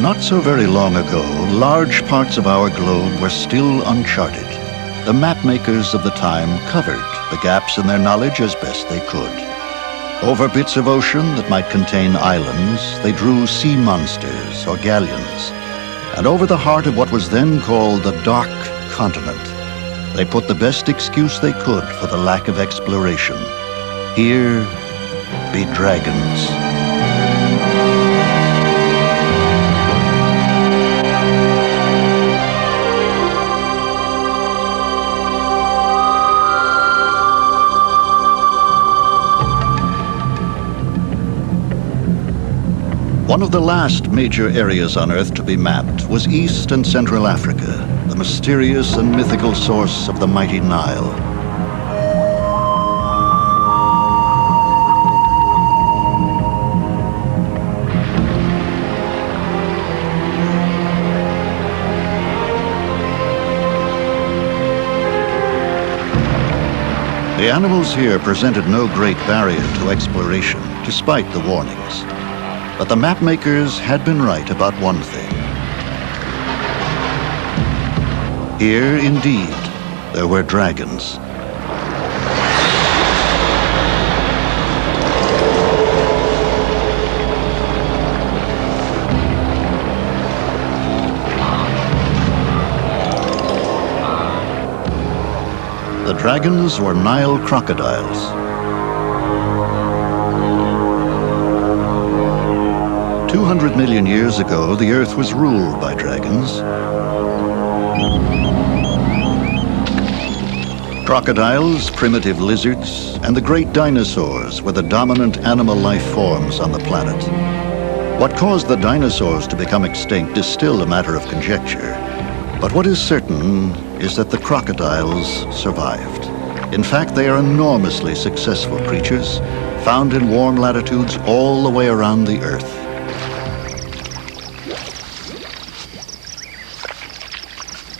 Not so very long ago, large parts of our globe were still uncharted. The map makers of the time covered the gaps in their knowledge as best they could. Over bits of ocean that might contain islands, they drew sea monsters or galleons. And over the heart of what was then called the Dark Continent, they put the best excuse they could for the lack of exploration. Here be dragons. One of the last major areas on Earth to be mapped was East and Central Africa, the mysterious and mythical source of the mighty Nile. The animals here presented no great barrier to exploration, despite the warnings. But the map makers had been right about one thing. Here, indeed, there were dragons. The dragons were Nile crocodiles. 200 million years ago, the Earth was ruled by dragons. Crocodiles, primitive lizards, and the great dinosaurs were the dominant animal life forms on the planet. What caused the dinosaurs to become extinct is still a matter of conjecture. But what is certain is that the crocodiles survived. In fact, they are enormously successful creatures, found in warm latitudes all the way around the Earth.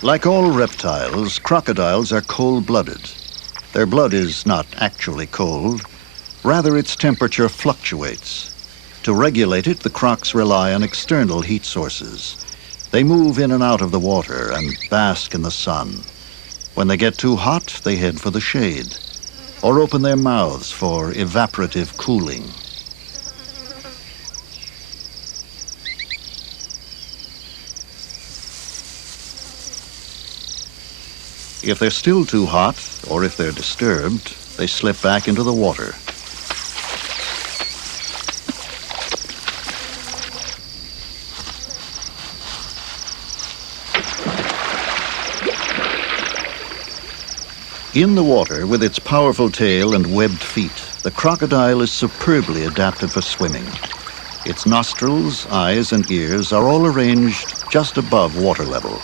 Like all reptiles, crocodiles are cold-blooded. Their blood is not actually cold. Rather, its temperature fluctuates. To regulate it, the crocs rely on external heat sources. They move in and out of the water and bask in the sun. When they get too hot, they head for the shade, or open their mouths for evaporative cooling. If they're still too hot, or if they're disturbed, they slip back into the water. In the water, with its powerful tail and webbed feet, the crocodile is superbly adapted for swimming. Its nostrils, eyes, and ears are all arranged just above water level,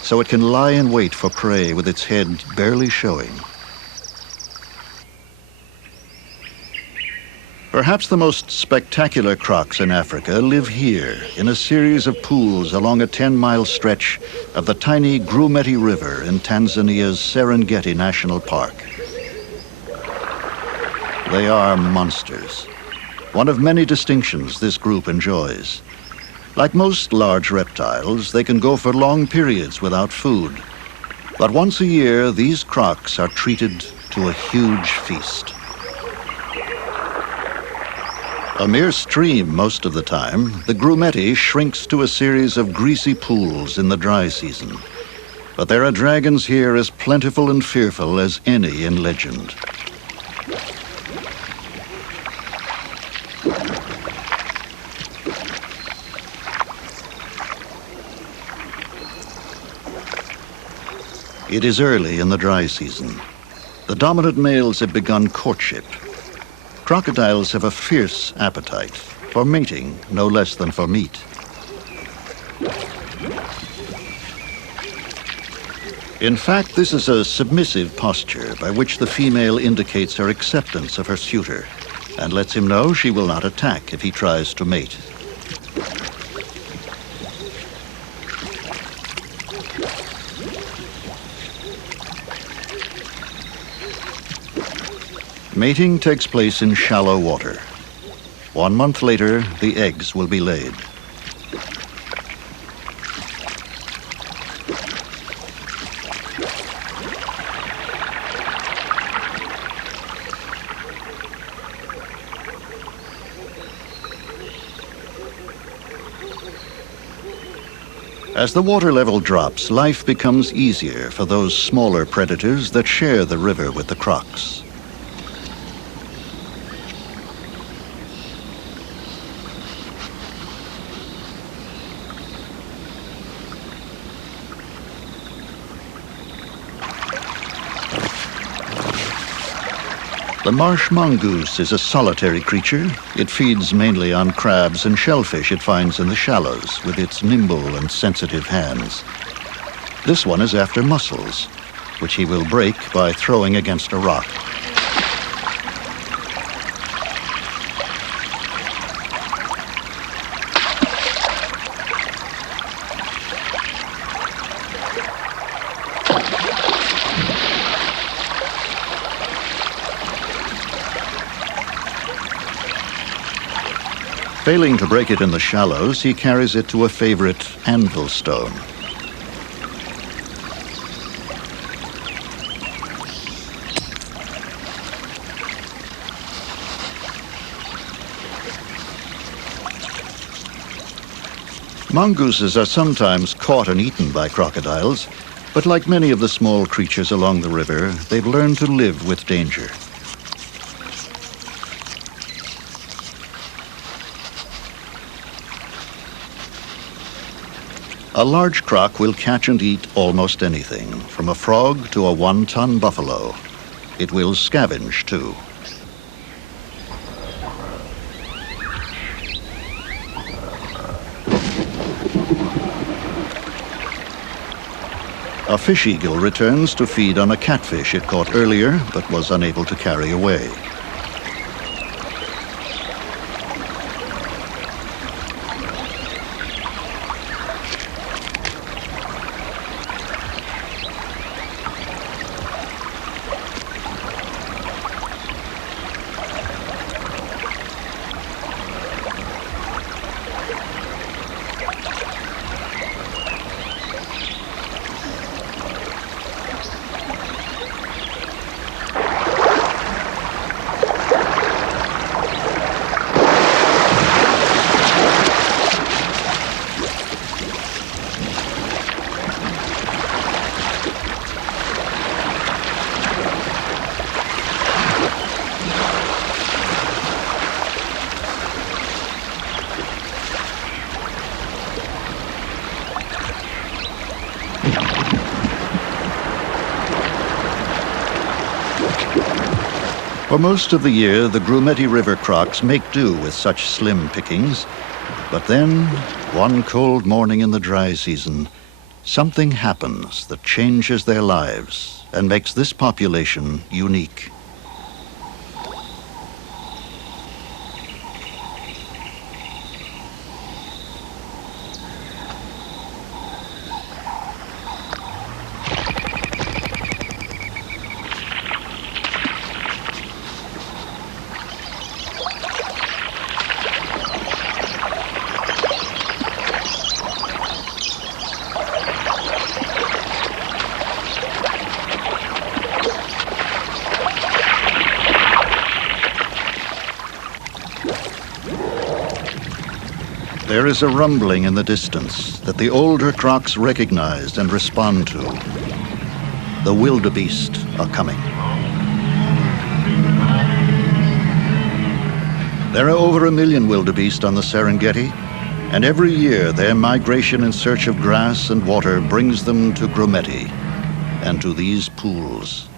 so it can lie in wait for prey with its head barely showing. Perhaps the most spectacular crocs in Africa live here in a series of pools along a 10-mile stretch of the tiny Grumeti River in Tanzania's Serengeti National Park. They are monsters, one of many distinctions this group enjoys. Like most large reptiles, they can go for long periods without food. But once a year, these crocs are treated to a huge feast. A mere stream most of the time, the Grumeti shrinks to a series of greasy pools in the dry season. But there are dragons here as plentiful and fearful as any in legend. It is early in the dry season. The dominant males have begun courtship. Crocodiles have a fierce appetite, for mating no less than for meat. In fact, this is a submissive posture by which the female indicates her acceptance of her suitor and lets him know she will not attack if he tries to mate. Mating takes place in shallow water. 1 month later, the eggs will be laid. As the water level drops, life becomes easier for those smaller predators that share the river with the crocs. The marsh mongoose is a solitary creature. It feeds mainly on crabs and shellfish it finds in the shallows with its nimble and sensitive hands. This one is after mussels, which he will break by throwing against a rock. Failing to break it in the shallows, he carries it to a favorite anvil stone. Mongooses are sometimes caught and eaten by crocodiles, but like many of the small creatures along the river, they've learned to live with danger. A large croc will catch and eat almost anything, from a frog to a 1-ton buffalo. It will scavenge, too. A fish eagle returns to feed on a catfish it caught earlier, but was unable to carry away. For most of the year, the Grumeti River crocs make do with such slim pickings. But then, one cold morning in the dry season, something happens that changes their lives and makes this population unique. There is a rumbling in the distance that the older crocs recognize and respond to. The wildebeest are coming. There are over 1 million wildebeest on the Serengeti, and every year their migration in search of grass and water brings them to Grumeti and to these pools.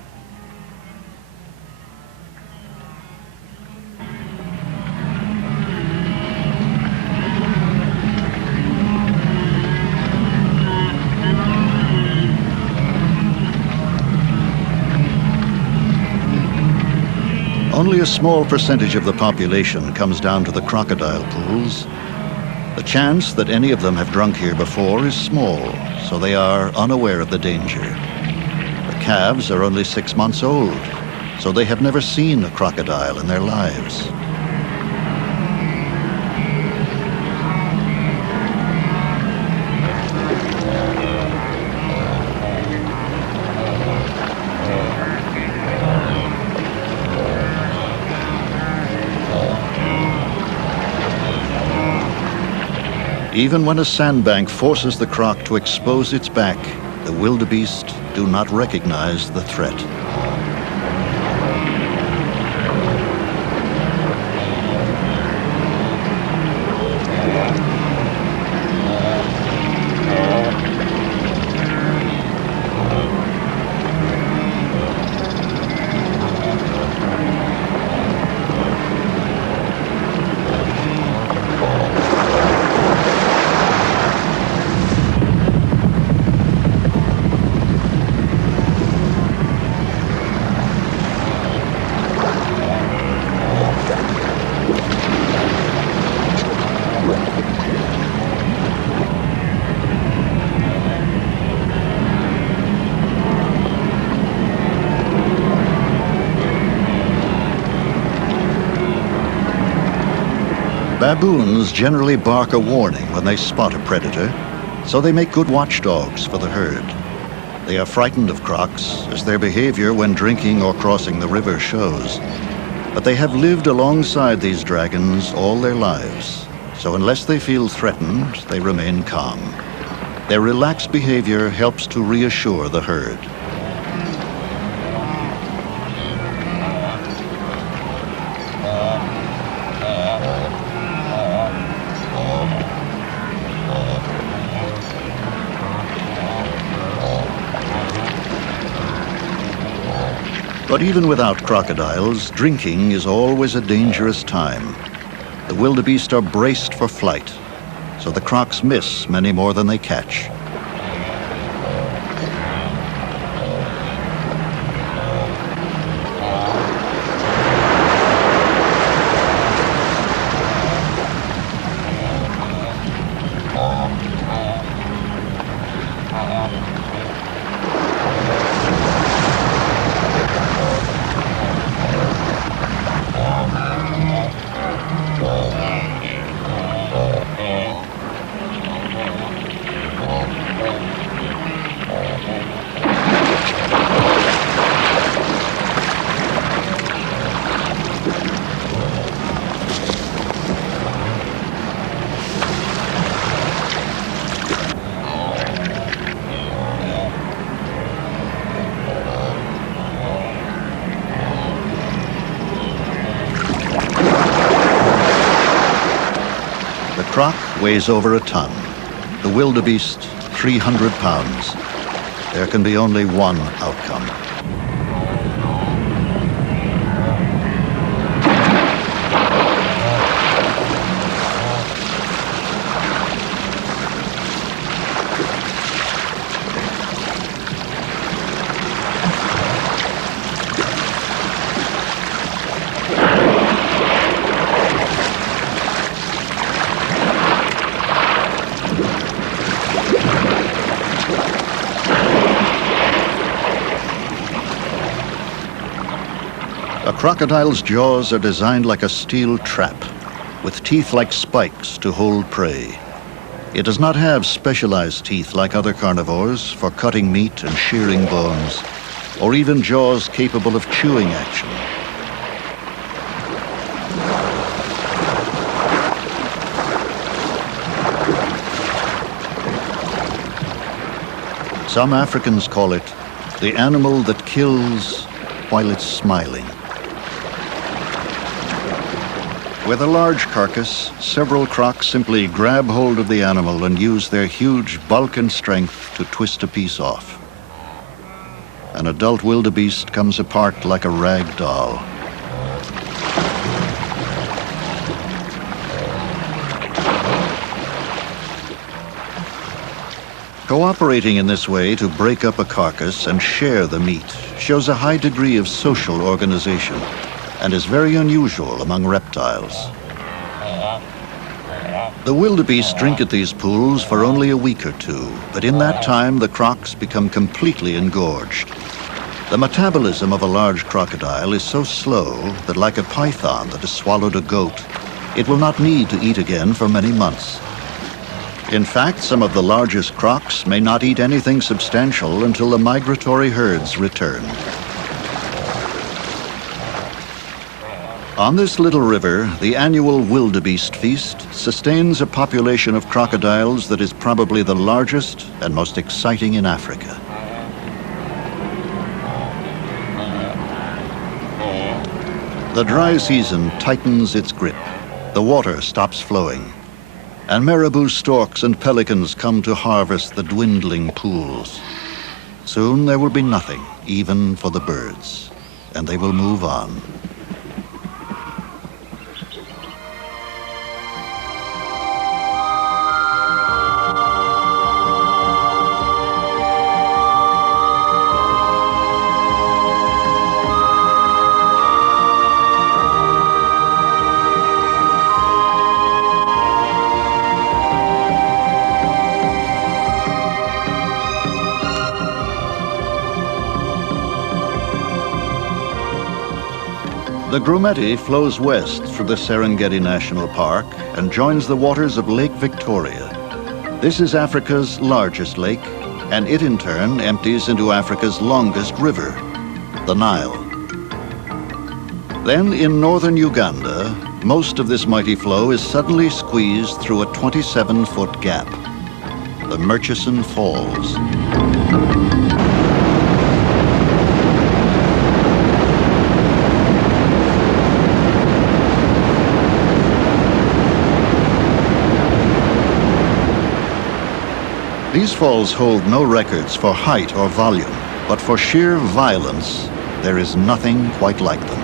Only a small percentage of the population comes down to the crocodile pools. The chance that any of them have drunk here before is small, so they are unaware of the danger. The calves are only 6 months old, so they have never seen a crocodile in their lives. Even when a sandbank forces the croc to expose its back, the wildebeest do not recognize the threat. Baboons generally bark a warning when they spot a predator, so they make good watchdogs for the herd. They are frightened of crocs, as their behavior when drinking or crossing the river shows. But they have lived alongside these dragons all their lives, so unless they feel threatened, they remain calm. Their relaxed behavior helps to reassure the herd. But even without crocodiles, drinking is always a dangerous time. The wildebeest are braced for flight, so the crocs miss many more than they catch. The croc weighs over a ton, the wildebeest 300 pounds. There can be only one outcome. A crocodile's jaws are designed like a steel trap, with teeth like spikes to hold prey. It does not have specialized teeth like other carnivores for cutting meat and shearing bones, or even jaws capable of chewing action. Some Africans call it the animal that kills while it's smiling. With a large carcass, several crocs simply grab hold of the animal and use their huge bulk and strength to twist a piece off. An adult wildebeest comes apart like a rag doll. Cooperating in this way to break up a carcass and share the meat shows a high degree of social organization and is very unusual among reptiles. The wildebeest drink at these pools for only a week or two, but in that time the crocs become completely engorged. The metabolism of a large crocodile is so slow that, like a python that has swallowed a goat, it will not need to eat again for many months. In fact, some of the largest crocs may not eat anything substantial until the migratory herds return. On this little river, the annual wildebeest feast sustains a population of crocodiles that is probably the largest and most exciting in Africa. The dry season tightens its grip. The water stops flowing, and marabou storks and pelicans come to harvest the dwindling pools. Soon there will be nothing, even for the birds, and they will move on. The Grumeti flows west through the Serengeti National Park and joins the waters of Lake Victoria. This is Africa's largest lake, and it in turn empties into Africa's longest river, the Nile. Then in northern Uganda, most of this mighty flow is suddenly squeezed through a 27-foot gap, the Murchison Falls. These falls hold no records for height or volume, but for sheer violence, there is nothing quite like them.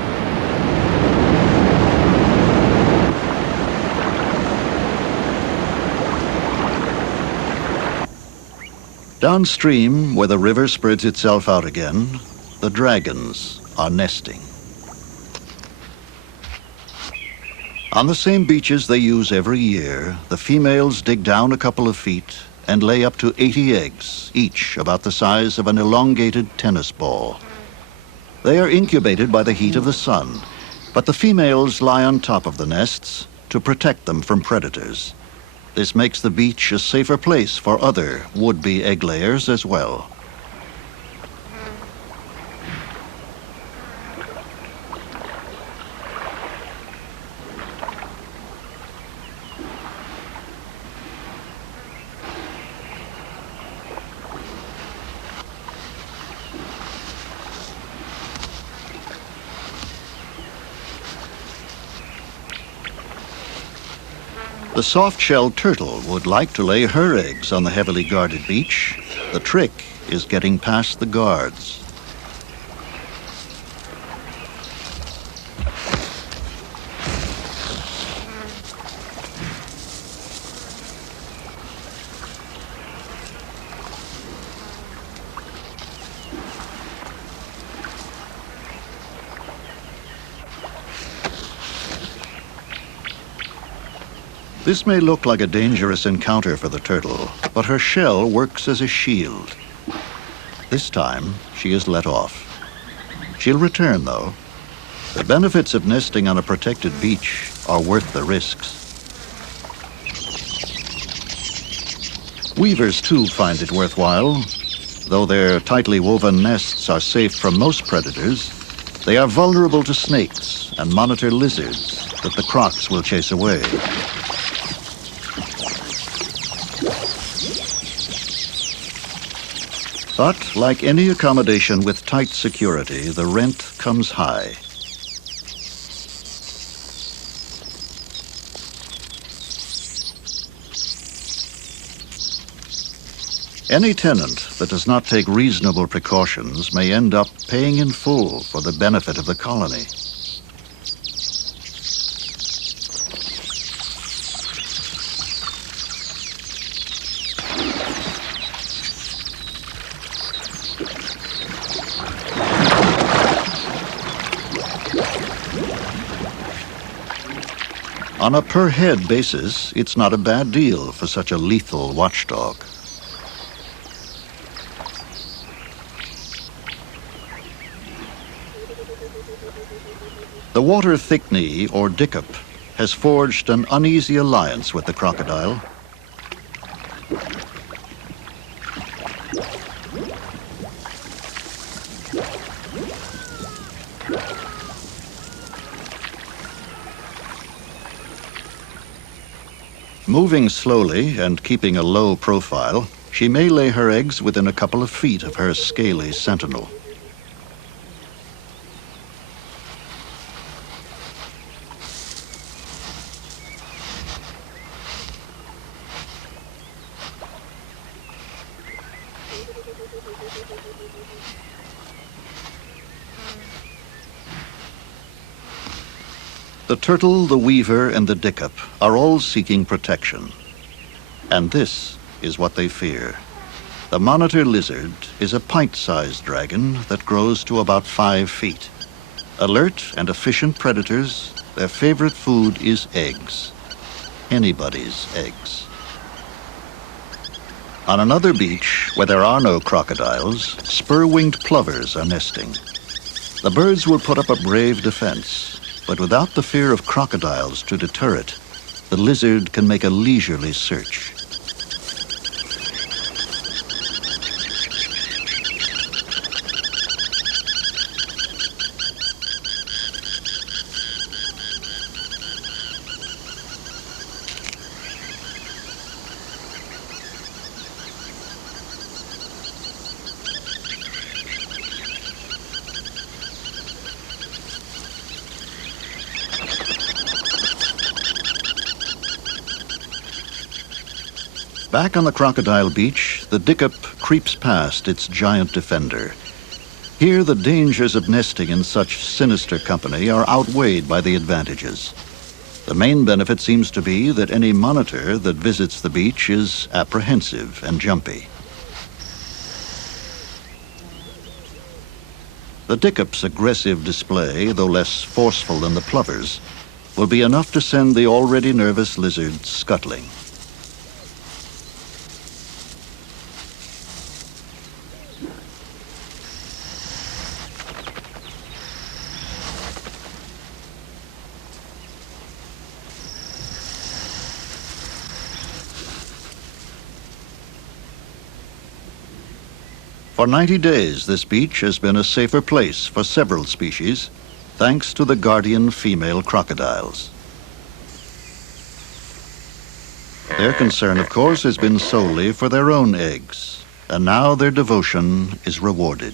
Downstream, where the river spreads itself out again, the dragons are nesting. On the same beaches they use every year, the females dig down a couple of feet and lay up to 80 eggs, each about the size of an elongated tennis ball. They are incubated by the heat of the sun, but the females lie on top of the nests to protect them from predators. This makes the beach a safer place for other would-be egg layers as well. The soft-shelled turtle would like to lay her eggs on the heavily guarded beach. The trick is getting past the guards. This may look like a dangerous encounter for the turtle, but her shell works as a shield. This time, she is let off. She'll return, though. The benefits of nesting on a protected beach are worth the risks. Weavers, too, find it worthwhile. Though their tightly woven nests are safe from most predators, they are vulnerable to snakes and monitor lizards that the crocs will chase away. But like any accommodation with tight security, the rent comes high. Any tenant that does not take reasonable precautions may end up paying in full for the benefit of the colony. On a per-head basis, it's not a bad deal for such a lethal watchdog. The water thickney, or dickup, has forged an uneasy alliance with the crocodile. Moving slowly and keeping a low profile, she may lay her eggs within a couple of feet of her scaly sentinel. The turtle, the weaver, and the dickup are all seeking protection. And this is what they fear. The monitor lizard is a pint-sized dragon that grows to about 5 feet. Alert and efficient predators, their favorite food is eggs. Anybody's eggs. On another beach, where there are no crocodiles, spur-winged plovers are nesting. The birds will put up a brave defense, but without the fear of crocodiles to deter it, the lizard can make a leisurely search. Back on the Crocodile beach, the dickup creeps past its giant defender. Here, the dangers of nesting in such sinister company are outweighed by the advantages. The main benefit seems to be that any monitor that visits the beach is apprehensive and jumpy. The dickup's aggressive display, though less forceful than the plover's, will be enough to send the already nervous lizard scuttling. For 90 days, this beach has been a safer place for several species, thanks to the guardian female crocodiles. Their concern, of course, has been solely for their own eggs, and now their devotion is rewarded.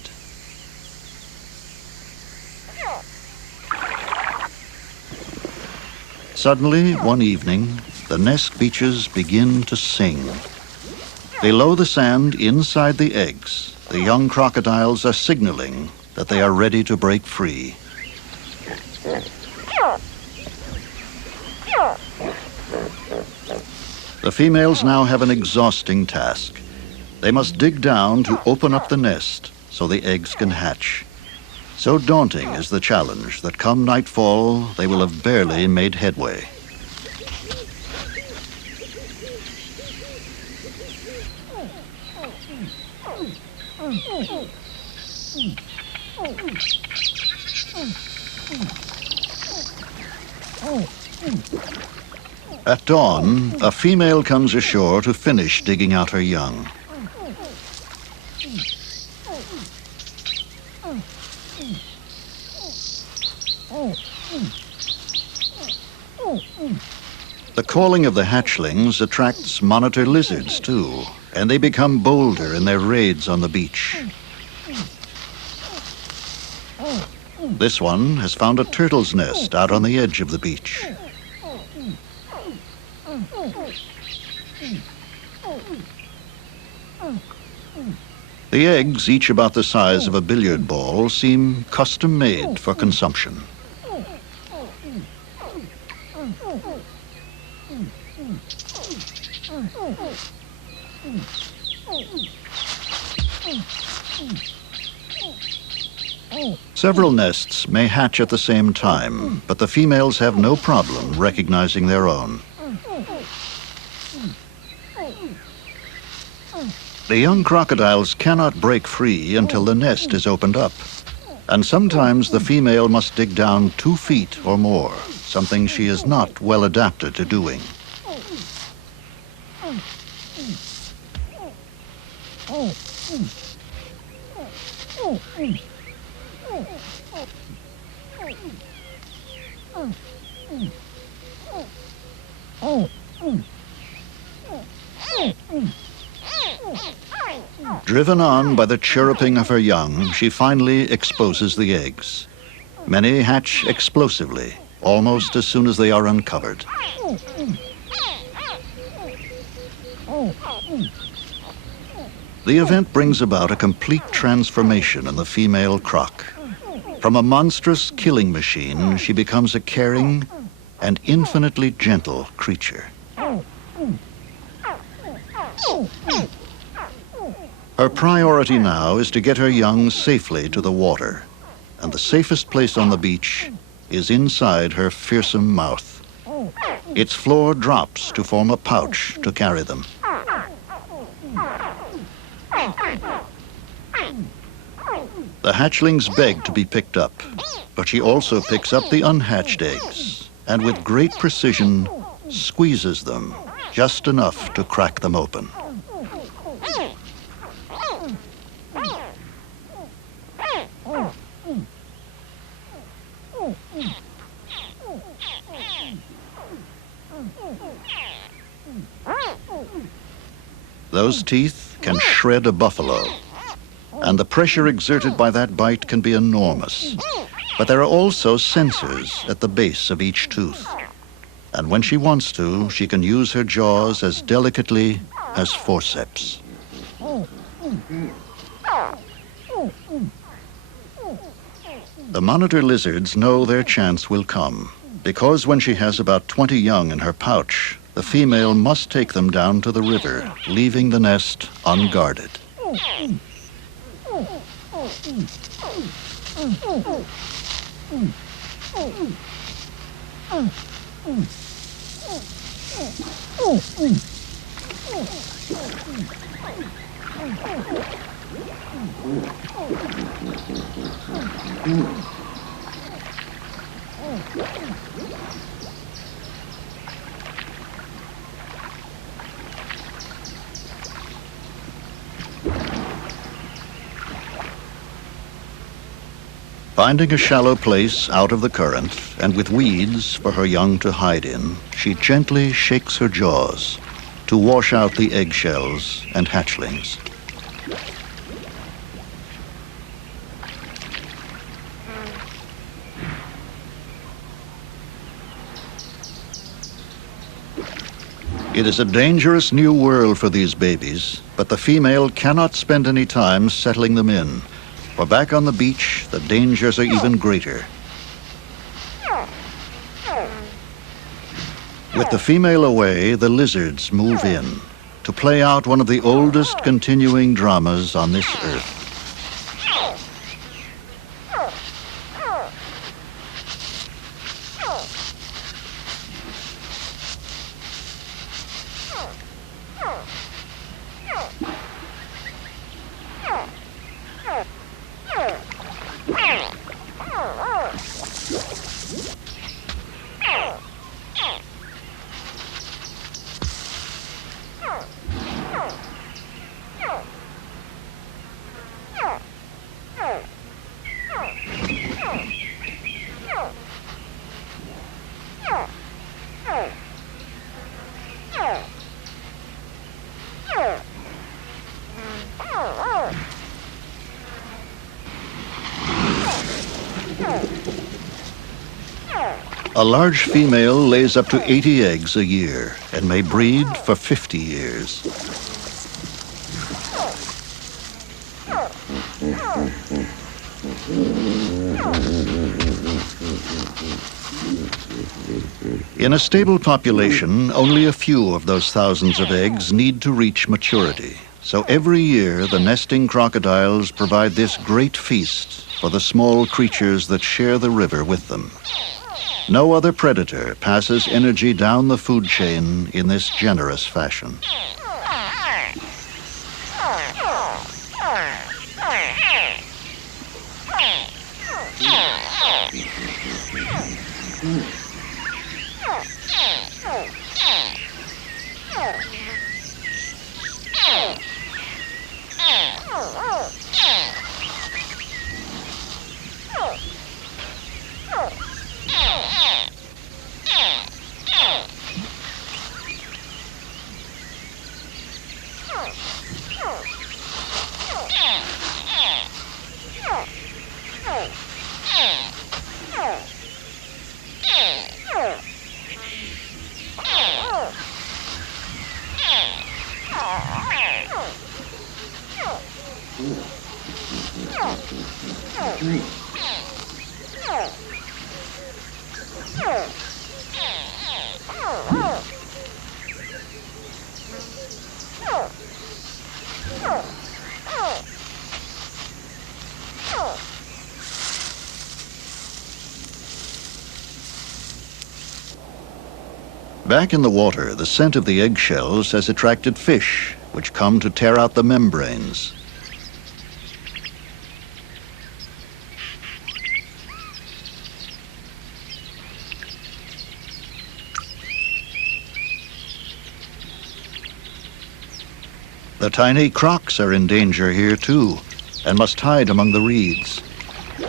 Suddenly, one evening, the nest beaches begin to sing. Below the sand, inside the eggs, the young crocodiles are signaling that they are ready to break free. The females now have an exhausting task. They must dig down to open up the nest so the eggs can hatch. So daunting is the challenge that come nightfall, they will have barely made headway. At dawn, a female comes ashore to finish digging out her young. The calling of the hatchlings attracts monitor lizards too, and they become bolder in their raids on the beach. This one has found a turtle's nest out on the edge of the beach. The eggs, each about the size of a billiard ball, seem custom-made for consumption. Several nests may hatch at the same time, but the females have no problem recognizing their own. The young crocodiles cannot break free until the nest is opened up. And sometimes the female must dig down 2 feet or more, something she is not well adapted to doing. Driven on by the chirruping of her young, she finally exposes the eggs. Many hatch explosively, almost as soon as they are uncovered. The event brings about a complete transformation in the female croc. From a monstrous killing machine, she becomes a caring and infinitely gentle creature. Her priority now is to get her young safely to the water, and the safest place on the beach is inside her fearsome mouth. Its floor drops to form a pouch to carry them. The hatchlings beg to be picked up, but she also picks up the unhatched eggs and with great precision squeezes them just enough to crack them open. Those teeth can shred a buffalo, and the pressure exerted by that bite can be enormous. But there are also sensors at the base of each tooth. And when she wants to, she can use her jaws as delicately as forceps. The monitor lizards know their chance will come, because when she has about 20 young in her pouch, the female must take them down to the river, leaving the nest unguarded. Finding a shallow place out of the current and with weeds for her young to hide in, she gently shakes her jaws to wash out the eggshells and hatchlings. It is a dangerous new world for these babies, but the female cannot spend any time settling them in. For back on the beach, the dangers are even greater. With the female away, the lizards move in to play out one of the oldest continuing dramas on this earth. A large female lays up to 80 eggs a year and may breed for 50 years. In a stable population, only a few of those thousands of eggs need to reach maturity. So every year, the nesting crocodiles provide this great feast for the small creatures that share the river with them. No other predator passes energy down the food chain in this generous fashion. Back in the water, the scent of the eggshells has attracted fish, which come to tear out the membranes. The tiny crocs are in danger here too, and must hide among the reeds.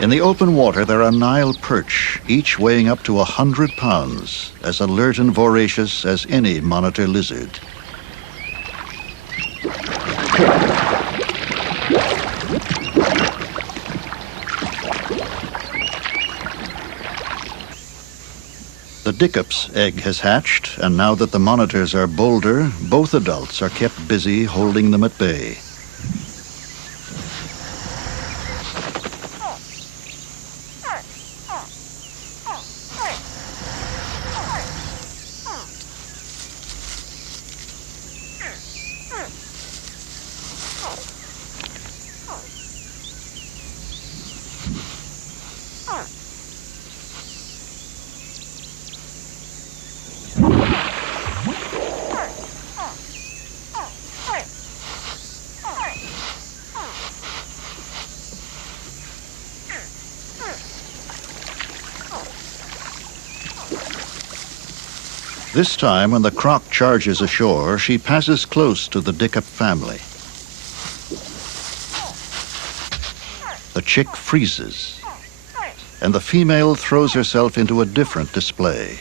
In the open water, there are Nile perch, each weighing up to 100 pounds, as alert and voracious as any monitor lizard. The Dickop's egg has hatched, and now that the monitors are bolder, both adults are kept busy holding them at bay. This time, when the croc charges ashore, she passes close to the Dickop family. The chick freezes, and the female throws herself into a different display.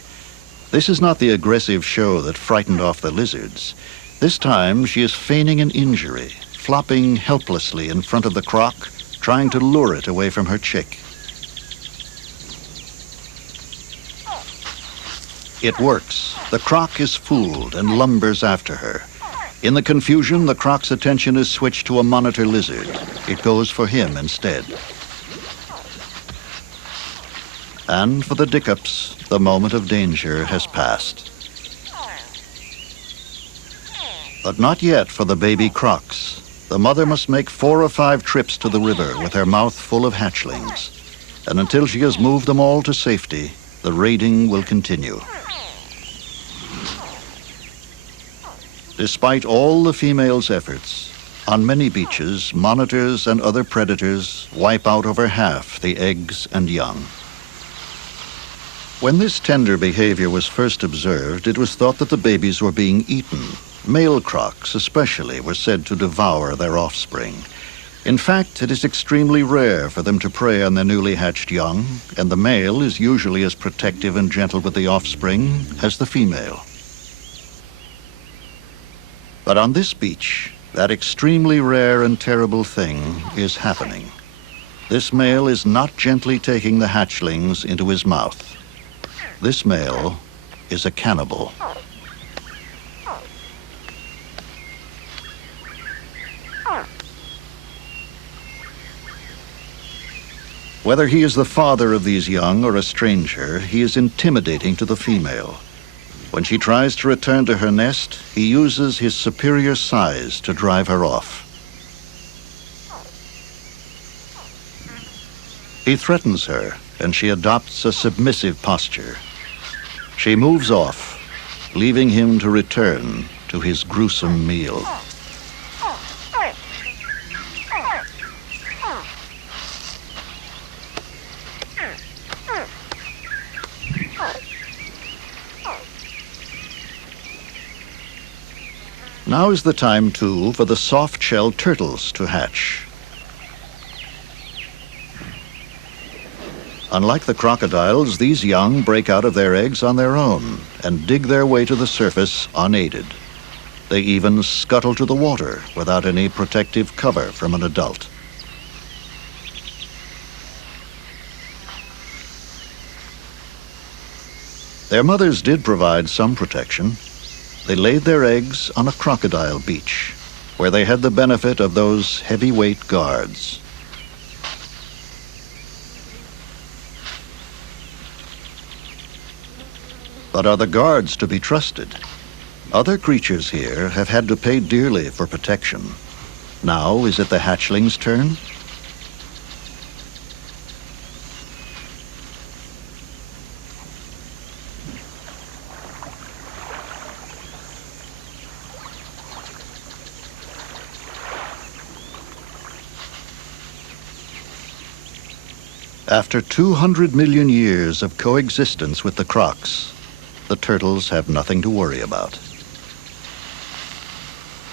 This is not the aggressive show that frightened off the lizards. This time, she is feigning an injury, flopping helplessly in front of the croc, trying to lure it away from her chick. It works. The croc is fooled and lumbers after her. In the confusion, the croc's attention is switched to a monitor lizard. It goes for him instead. And for the Dickops, the moment of danger has passed. But not yet for the baby crocs. The mother must make 4 or 5 trips to the river with her mouth full of hatchlings. And until she has moved them all to safety, the raiding will continue. Despite all the female's efforts, on many beaches, monitors and other predators wipe out over half the eggs and young. When this tender behavior was first observed, it was thought that the babies were being eaten. Male crocs, especially, were said to devour their offspring. In fact, it is extremely rare for them to prey on their newly hatched young, and the male is usually as protective and gentle with the offspring as the female. But on this beach, that extremely rare and terrible thing is happening. This male is not gently taking the hatchlings into his mouth. This male is a cannibal. Whether he is the father of these young or a stranger, he is intimidating to the female. When she tries to return to her nest, he uses his superior size to drive her off. He threatens her, and she adopts a submissive posture. She moves off, leaving him to return to his gruesome meal. Now is the time, too, for the soft-shelled turtles to hatch. Unlike the crocodiles, these young break out of their eggs on their own and dig their way to the surface unaided. They even scuttle to the water without any protective cover from an adult. Their mothers did provide some protection. They laid their eggs on a crocodile beach. where they had the benefit of those heavyweight guards. But are the guards to be trusted? Other creatures here have had to pay dearly for protection. Now, is it the hatchlings' turn? After 200 million years of coexistence with the crocs, the turtles have nothing to worry about.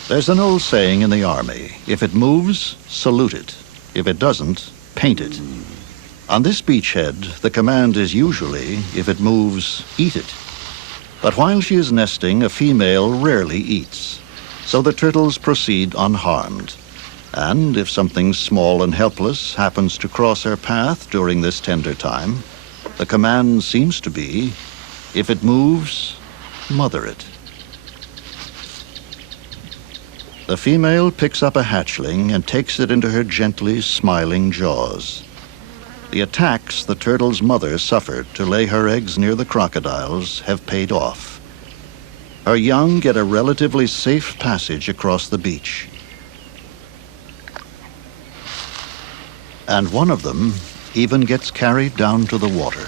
There's an old saying in the army, if it moves, salute it. If it doesn't, paint it. On this beachhead, the command is usually, if it moves, eat it. But while she is nesting, a female rarely eats. So the turtles proceed unharmed. And if something small and helpless happens to cross her path during this tender time, the command seems to be, if it moves, mother it. The female picks up a hatchling and takes it into her gently smiling jaws. The attacks the turtle's mother suffered to lay her eggs near the crocodiles have paid off. Her young get a relatively safe passage across the beach. And one of them even gets carried down to the water.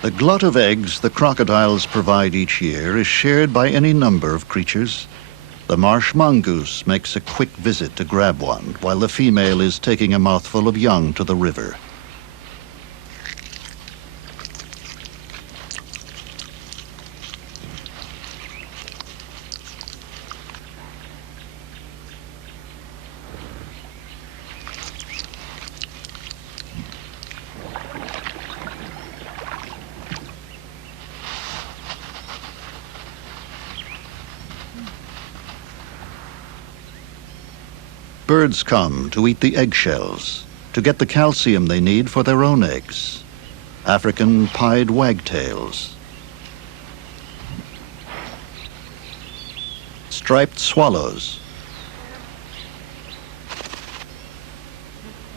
The glut of eggs the crocodiles provide each year is shared by any number of creatures. The marsh mongoose makes a quick visit to grab one, while the female is taking a mouthful of young to the river. Birds come to eat the eggshells, to get the calcium they need for their own eggs. African pied wagtails, striped swallows,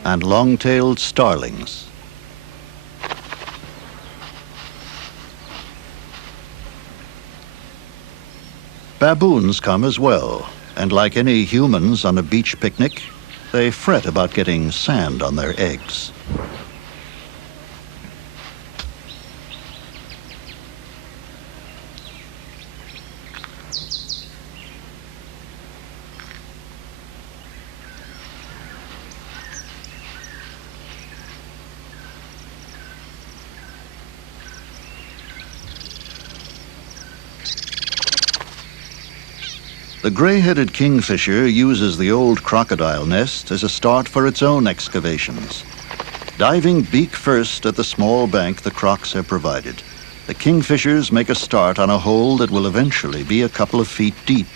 and long-tailed starlings. Baboons come as well. And like any humans on a beach picnic, they fret about getting sand on their eggs. The gray-headed kingfisher uses the old crocodile nest as a start for its own excavations. Diving beak first at the small bank the crocs have provided, the kingfishers make a start on a hole that will eventually be a couple of feet deep.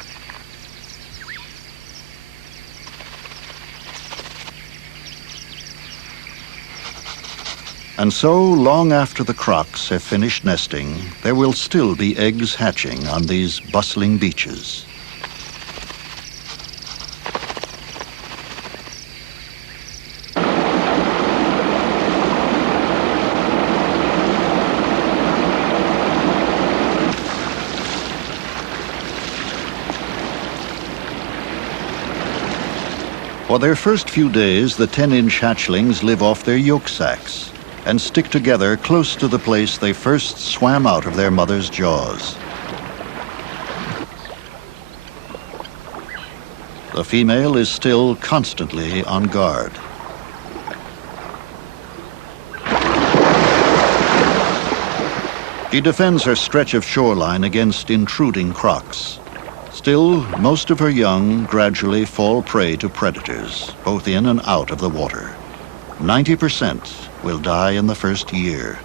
And so, long after the crocs have finished nesting, there will still be eggs hatching on these bustling beaches. For their first few days, the 10-inch hatchlings live off their yolk sacs and stick together close to the place they first swam out of their mother's jaws. The female is still constantly on guard. She defends her stretch of shoreline against intruding crocs. Still, most of her young gradually fall prey to predators, both in and out of the water. 90% will die in the first year.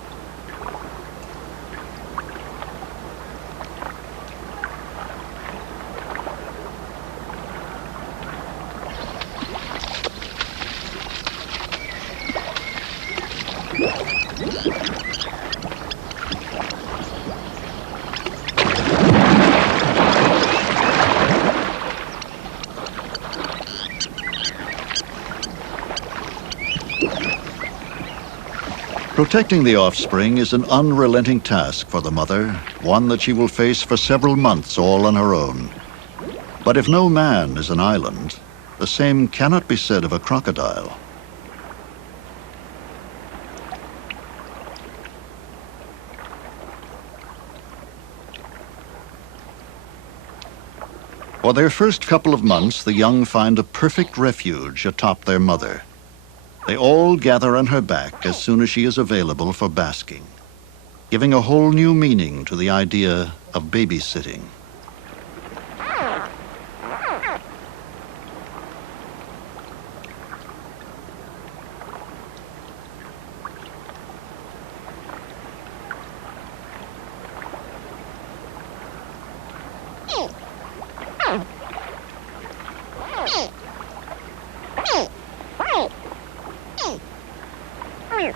Protecting the offspring is an unrelenting task for the mother, one that she will face for several months all on her own. But if no man is an island, the same cannot be said of a crocodile. For their first couple of months, the young find a perfect refuge atop their mother. They all gather on her back as soon as she is available for basking, giving a whole new meaning to the idea of babysitting.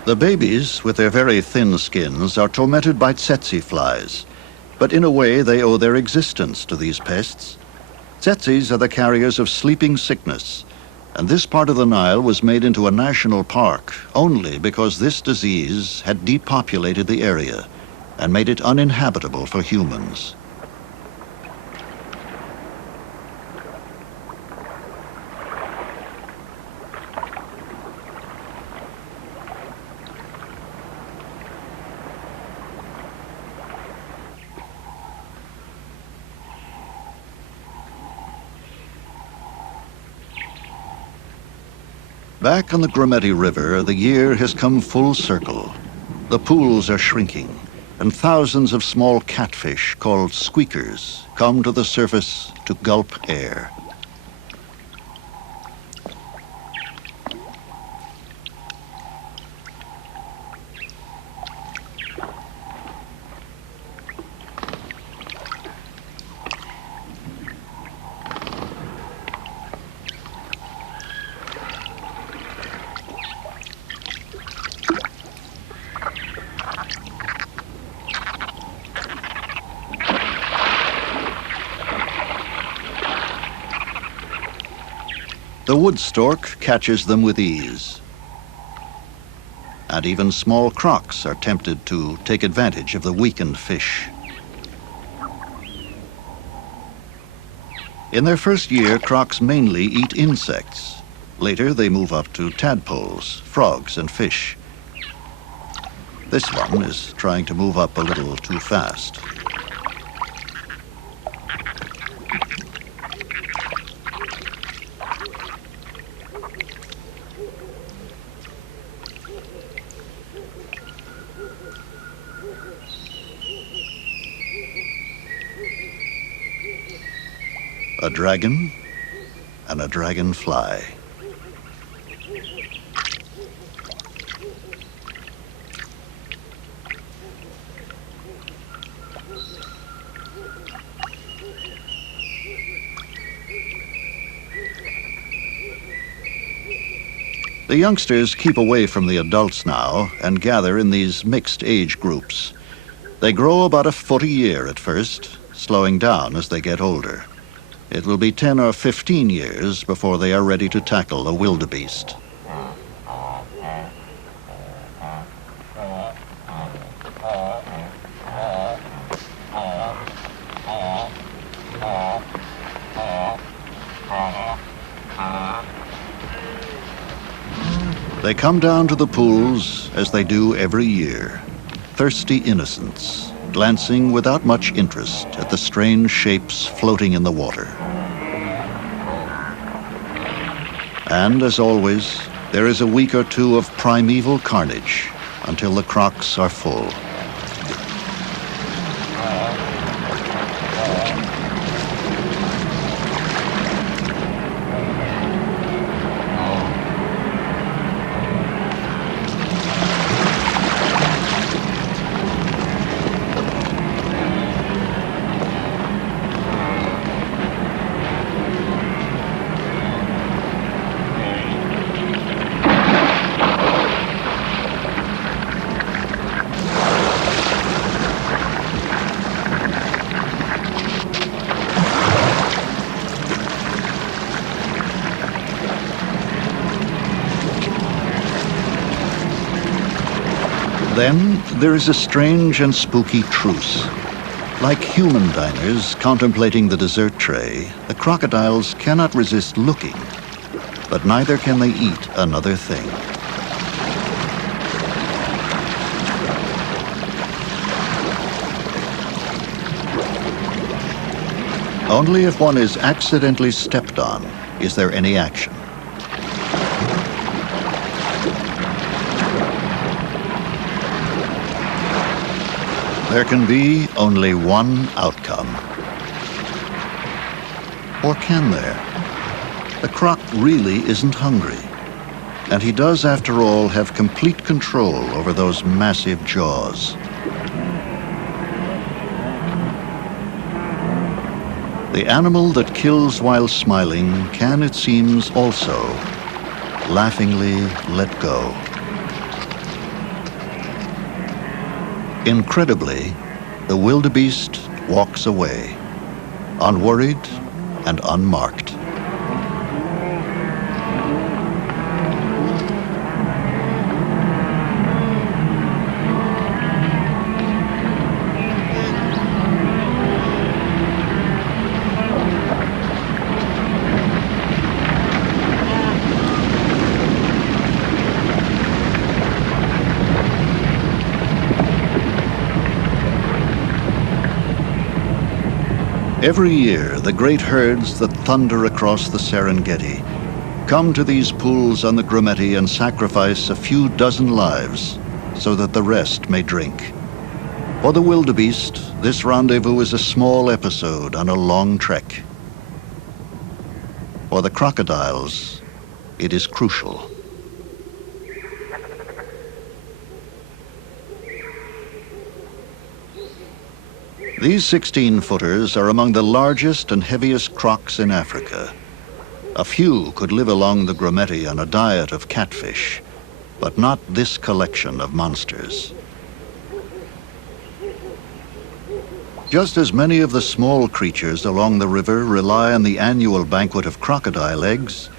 The babies, with their very thin skins, are tormented by tsetse flies, but in a way they owe their existence to these pests. Tsetses are the carriers of sleeping sickness, and this part of the Nile was made into a national park only because this disease had depopulated the area and made it uninhabitable for humans. Back on the Grumeti River, the year has come full circle. The pools are shrinking, and thousands of small catfish, called squeakers, come to the surface to gulp air. The wood stork catches them with ease. And even small crocs are tempted to take advantage of the weakened fish. In their first year, crocs mainly eat insects. Later, they move up to tadpoles, frogs, and fish. This one is trying to move up a little too fast. A dragon and a dragonfly. The youngsters keep away from the adults now and gather in these mixed age groups. They grow about a foot a year at first, slowing down as they get older. It will be 10 or 15 years before they are ready to tackle a wildebeest. They come down to the pools as they do every year, thirsty innocents, glancing without much interest at the strange shapes floating in the water. And as always, there is a week or two of primeval carnage until the crocs are full. Then there is a strange and spooky truce. Like human diners contemplating the dessert tray, the crocodiles cannot resist looking, but neither can they eat another thing. Only if one is accidentally stepped on is there any action. There can be only one outcome. Or can there? The croc really isn't hungry, and he does, after all, have complete control over those massive jaws. The animal that kills while smiling can, it seems, also laughingly let go. Incredibly, the wildebeest walks away, unworried and unmarked. Every year, the great herds that thunder across the Serengeti come to these pools on the Grumeti and sacrifice a few dozen lives so that the rest may drink. For the wildebeest, this rendezvous is a small episode on a long trek. For the crocodiles, it is crucial. These 16-footers are among the largest and heaviest crocs in Africa. A few could live along the Grumeti on a diet of catfish, but not this collection of monsters. Just as many of the small creatures along the river rely on the annual banquet of crocodile eggs,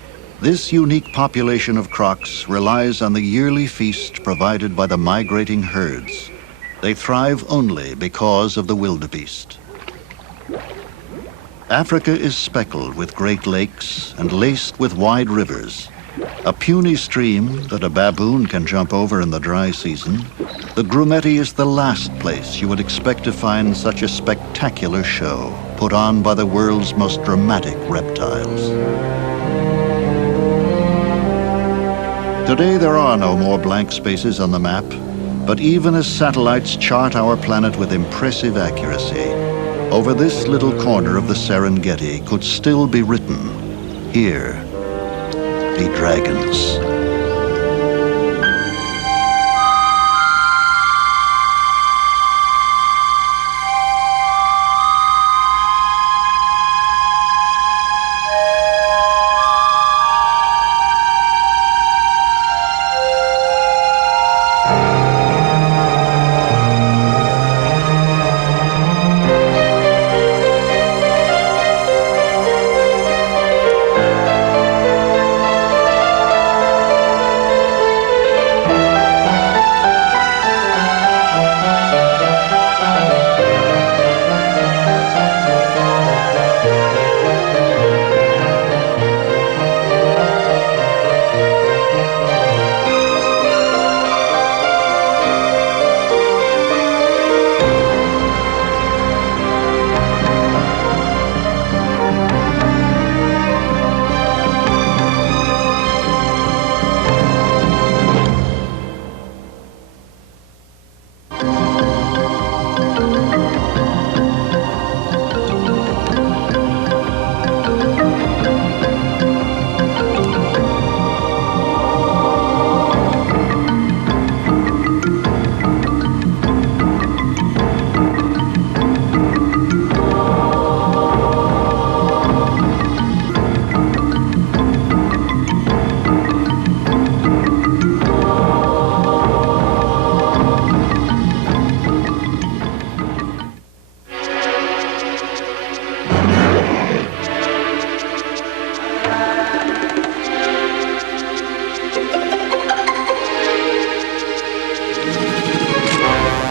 this unique population of crocs relies on the yearly feast provided by the migrating herds. They thrive only because of the wildebeest. Africa is speckled with great lakes and laced with wide rivers. A puny stream that a baboon can jump over in the dry season, the Grumeti is the last place you would expect to find such a spectacular show put on by the world's most dramatic reptiles. Today there are no more blank spaces on the map. But even as satellites chart our planet with impressive accuracy, over this little corner of the Serengeti could still be written, here be dragons.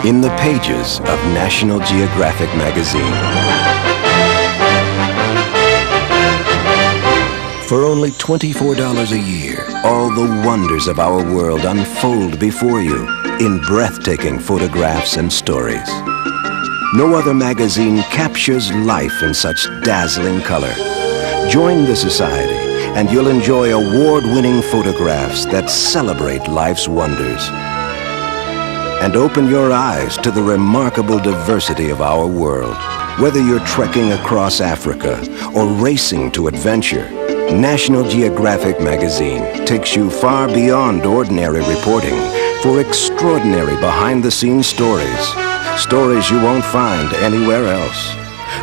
in the pages of National Geographic magazine. For only $24 a year, all the wonders of our world unfold before you in breathtaking photographs and stories. No other magazine captures life in such dazzling color. Join the society and you'll enjoy award-winning photographs that celebrate life's wonders. And open your eyes to the remarkable diversity of our world. Whether you're trekking across Africa or racing to adventure, National Geographic magazine takes you far beyond ordinary reporting for extraordinary behind-the-scenes stories. Stories you won't find anywhere else.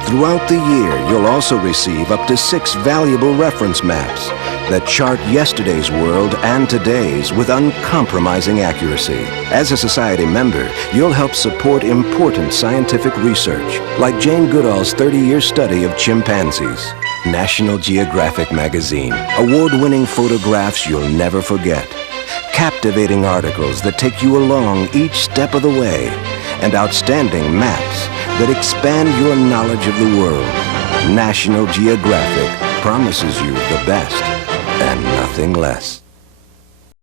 Throughout the year, you'll also receive up to 6 valuable reference maps that chart yesterday's world and today's with uncompromising accuracy. As a society member, you'll help support important scientific research, like Jane Goodall's 30-year study of chimpanzees. National Geographic magazine, award-winning photographs you'll never forget, captivating articles that take you along each step of the way, and outstanding maps that expand your knowledge of the world. National Geographic promises you the best and nothing less.